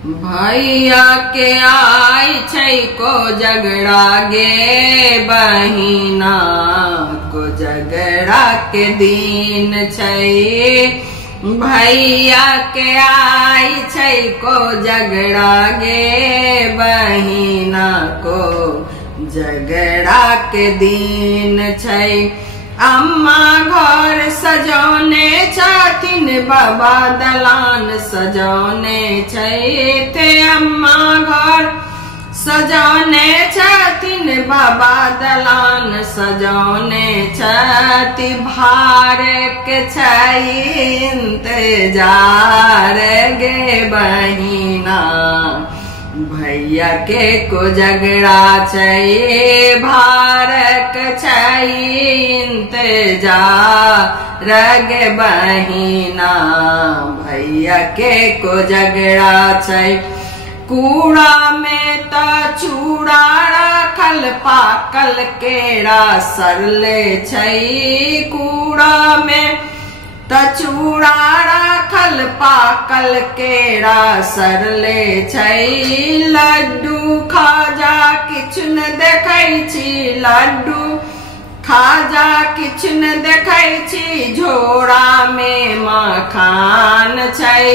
भैया के आई छै को झगड़ा गे बहिना को झगड़ा के दिन छै। भैया के आई छै को झगड़ा गे बहिना को झगड़ा के दिन छै। अम्मा घर सजौने छथिन बाबा दलान सजौने छै। अम्मा घर सजौने छथिन बाबा दलान सजौने छथि। भार के छै इंतजार गे बहिना भैया के को झगड़ा छै। भारत छै इंतजार गे बहिना भैया के को झगड़ा छै। कूड़ा में त चूड़ा रखल पाकल केरा सरले छै। कूड़ा में त चूड़ा रखल पाकल केरा सरले छै। लड्डू खाजा किछु न देखै छी लड्डू खाजा किछु न देखै छी। झोरा में मखान छै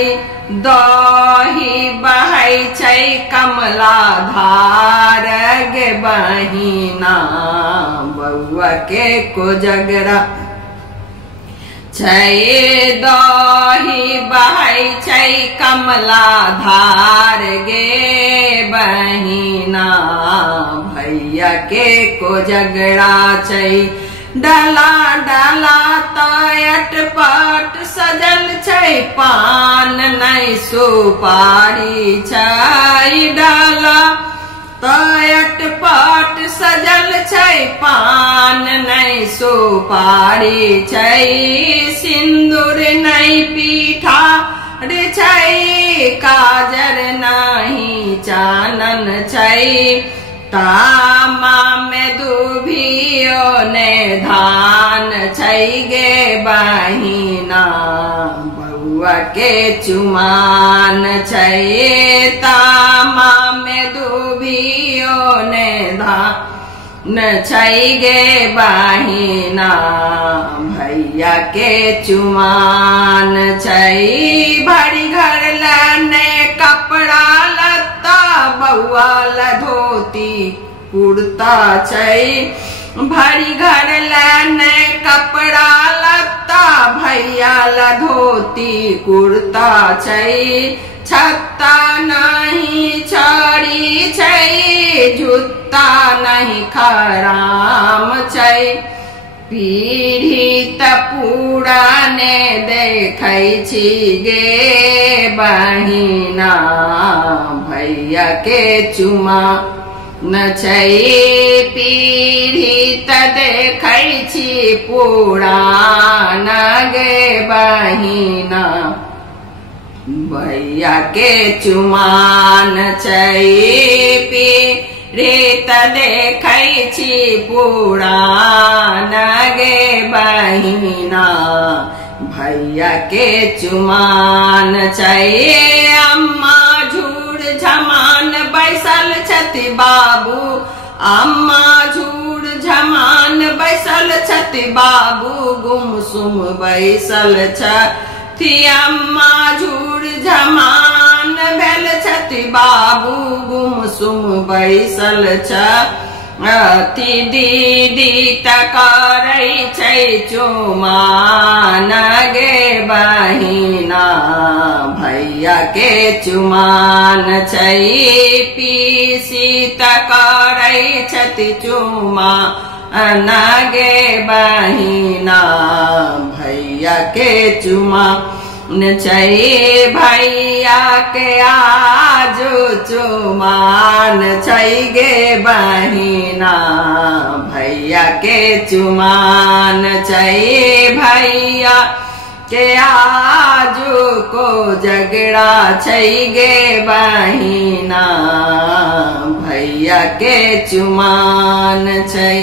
दही बहै छै कमला धार गे बहिना बउआ के को झगड़ा छै। दही बहै छै कमला धार गे बहिना भैया के को झगड़ा छै। डाला डाला तट पट सजल छै पान नहीं सुपारी छै। डाला तट पट सजल छै पान नहीं सुपारी छै। सिंदूर नहीं पीठा छै काजर नहीं चानन छै। तामा में दुभियो ने धान छै गे बहिना बउआ के चुमान छै। तामा में दुभियो ने धान छै गे बहिना भैया के चुमान छै। भरी घर लाने कपड़ा लत्ता बउआ ला धोती कुर्ता छै। भरी घर लाने कपड़ा लत्ता भैया ला धोती कुर्ता छै। छत्ता नहीं छड़ी छै जूता नहीं खराम छै। पीढ़ी त पुराने देखै छी गे बहिना भैया के चुमा न छै। पीढ़ी त देखै छी पुरान गे बहिना भैया के चुमान छै। पीढ़ी त देखै छी पुरान गे बहिना भैया के चुमान छै। अम्मा झूर झमान बैसल छथि बाबू अम्मा झूर झमान बैसल छथि बाबू गुमसुम बैसल छथि। अम्मा झूर झमान भेल छथि बाबू गुमसुम बैसल छथि। दीदी त करै छै चुमान गे बहिना भैया के चुमान छै। पीसी त करै छथि चुमान गे बहिना भैया के चुमान छै। भैया के आजो चुमान छै गे बहिना भैया के चुमान छै। भैया के आजो को झगड़ा छै गे बहिना भैया के चुमान छै।